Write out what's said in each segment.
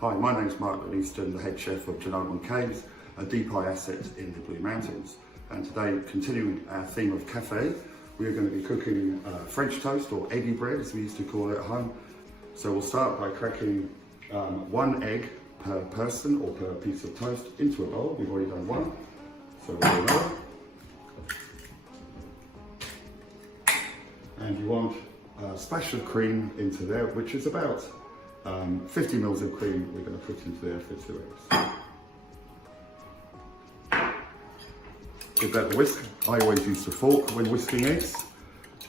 Hi, my name is Mark Livingston, the head chef of Untitled Caves, a deep high asset in the Blue Mountains. And today, continuing our theme of cafe, we are going to be cooking French toast, or eggy bread as we used to call it at home. So we'll start by cracking 1 egg per person or per piece of toast into a bowl. We've already done 1, so we'll do another. And you want a splash of cream into there, which is about 50 mils of cream we're going to put into there for 2 eggs. Give that a whisk. I always use the fork when whisking eggs.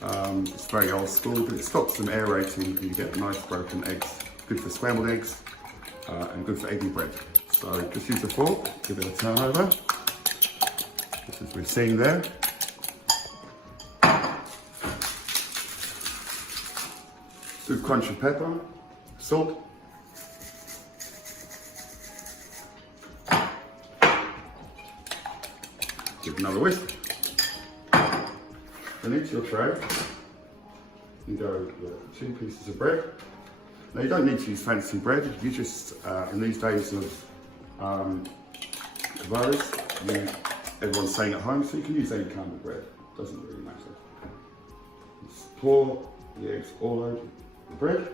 It's very old school, but it stops them aerating and you get nice broken eggs. Good for scrambled eggs and good for eggy bread. So just use the fork, give it a turn over, just as we're seeing there. Good crunch of pepper, salt. Give another whisk. Then into your tray, you go with 2 pieces of bread. Now you don't need to use fancy bread. You just, in these days of virus, everyone's staying at home, so you can use any kind of bread. Doesn't really matter. Just pour the eggs all over the bread.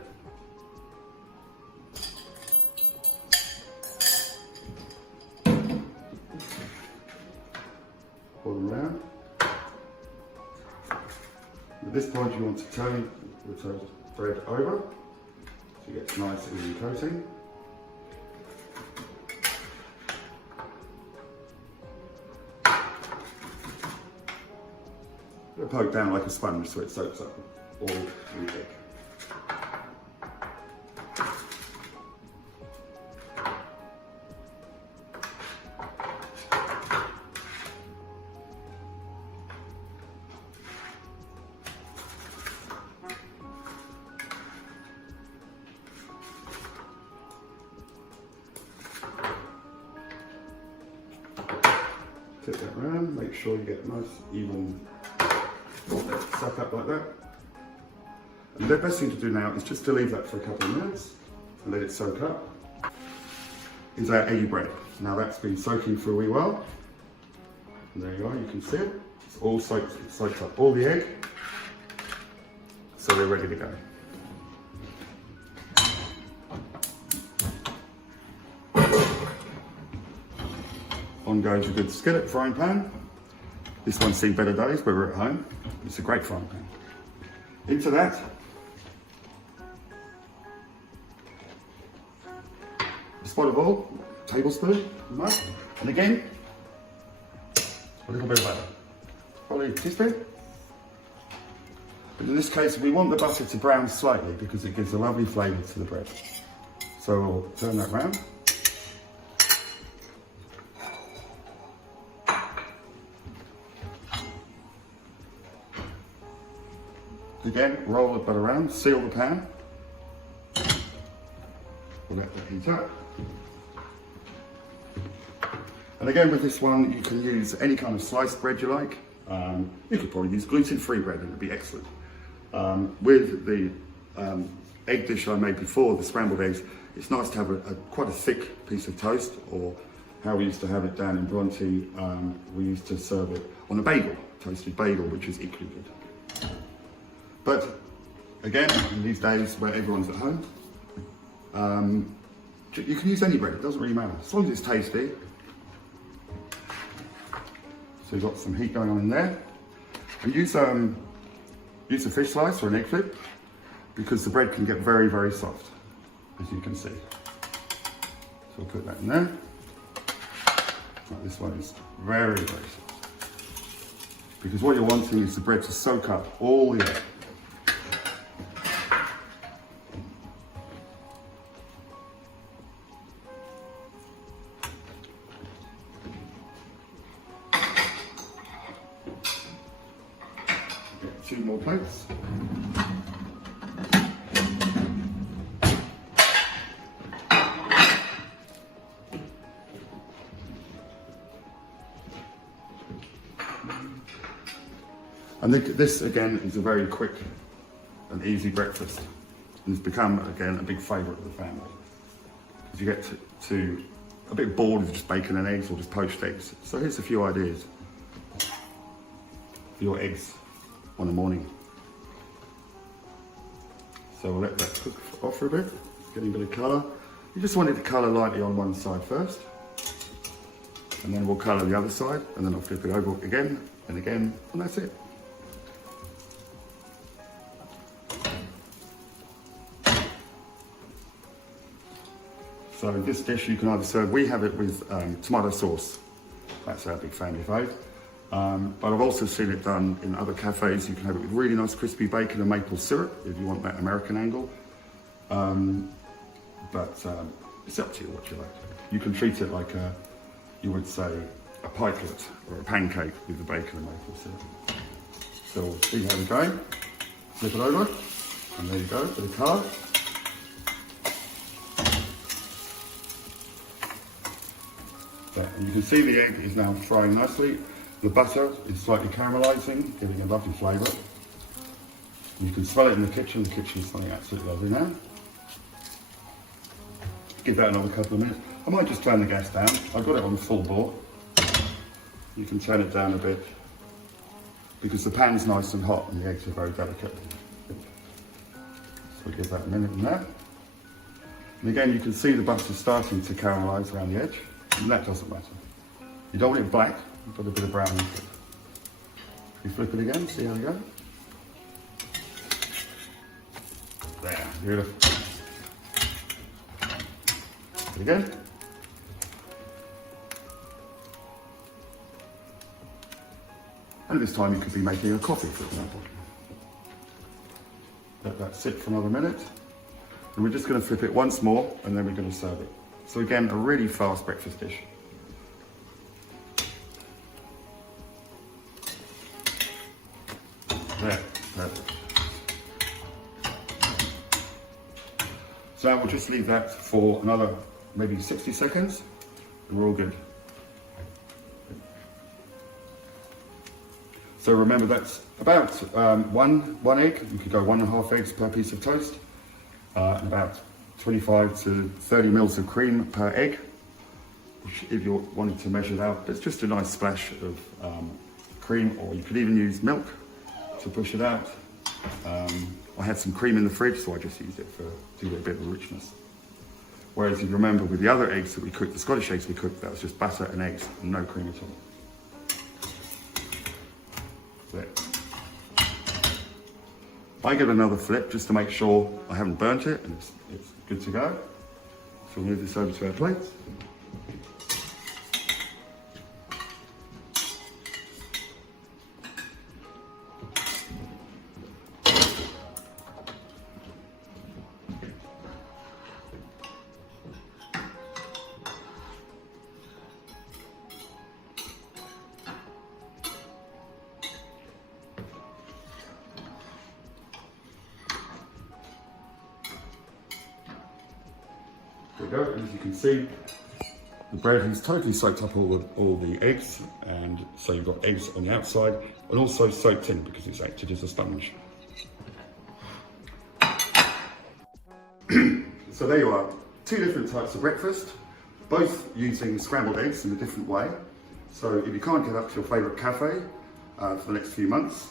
Pour them around. At this point you want to turn the toast bread over so you get nice even coating. Poke down like a sponge so it soaks up all the egg. Tip that around, make sure you get nice even suck up like that. And the best thing to do now is just to leave that for a couple of minutes and let it soak up. Is our eggy bread. Now that's been soaking for a wee while. And there you are, you can see it. It's all soaked up, all the egg. So we're ready to go. On goes a good skillet, frying pan. This one's seen better days, but we're at home. It's a great frying pan. Into that, a spot of oil, tablespoon, and again, a little bit of butter. Probably a teaspoon. But in this case, we want the butter to brown slightly because it gives a lovely flavour to the bread. So we'll turn that round. Again, roll the butter around, seal the pan. We'll let that heat up. And again with this one, you can use any kind of sliced bread you like. You could probably use gluten-free bread and it'd be excellent. With the egg dish I made before, the scrambled eggs, it's nice to have quite a thick piece of toast, or how we used to have it down in Bronte, we used to serve it on a bagel, toasted bagel, which is equally good. But again, in these days where everyone's at home, you can use any bread, it doesn't really matter, as long as it's tasty. So you've got some heat going on in there. And use a fish slice or an egg flip, because the bread can get very, very soft, as you can see. So we'll put that in there. Right, this one is very, very soft. Because what you're wanting is the bread to soak up all the egg. Get 2 more plates. And this again is a very quick and easy breakfast, and it's become again a big favourite of the family. because you get to a bit bored of just bacon and eggs or just poached eggs. So here's a few ideas for your eggs on the morning. So we'll let that cook off for a bit, getting a bit of colour. You just want it to colour lightly on one side first, and then we'll colour the other side, and then I'll flip it over again and again, and that's it. So this dish you can either serve, we have it with tomato sauce. That's our big family fave. But I've also seen it done in other cafes. You can have it with really nice crispy bacon and maple syrup if you want that American angle. It's up to you what you like. You can treat it like you would say a pikelet or a pancake with the bacon and maple syrup. So we'll see how we're going. Flip it over, and there you go, bit of colour. And you can see the egg is now frying nicely. The butter is slightly caramelising, giving a lovely flavour. You can smell it in the kitchen. The kitchen is smelling absolutely lovely now. Give that another couple of minutes. I might just turn the gas down. I've got it on full bore. You can turn it down a bit because the pan's nice and hot and the eggs are very delicate. So give that a minute in there. And again, you can see the butter starting to caramelise around the edge. And that doesn't matter. You don't want it black, you've got a bit of brown in it. You flip it again, see how we go? There, beautiful. Flip it again. And this time you could be making a coffee, for example. Let that sit for another minute. And we're just going to flip it once more, and then we're going to serve it. So again, a really fast breakfast dish. There, perfect. So now we'll just leave that for another maybe 60 seconds, and we're all good. So remember that's about one egg. You could go 1.5 eggs per piece of toast, and about 25 to 30 mils of cream per egg, which if you wanted to measure it out, it's just a nice splash of cream, or you could even use milk to push it out. I had some cream in the fridge, so I just used it to get a bit of richness. Whereas if you remember with the other eggs that we cooked, the Scottish eggs we cooked, that was just butter and eggs and no cream at all. There. I give another flip just to make sure I haven't burnt it and it's good to go. So we'll move this over to our plates. There we go, and as you can see, the bread has totally soaked up all the eggs, and so you've got eggs on the outside, and also soaked in because it's acted as a sponge. So there you are, two different types of breakfast, both using scrambled eggs in a different way. So if you can't get up to your favourite cafe for the next few months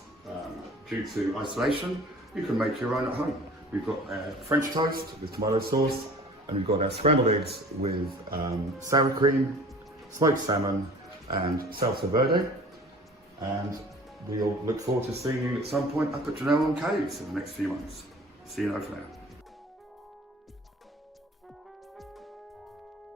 due to isolation, you can make your own at home. We've got French toast with tomato sauce, and we've got our scrambled eggs with sour cream, smoked salmon, and salsa verde. And we'll look forward to seeing you at some point up at Janelle on Caves in the next few months. See you now for now.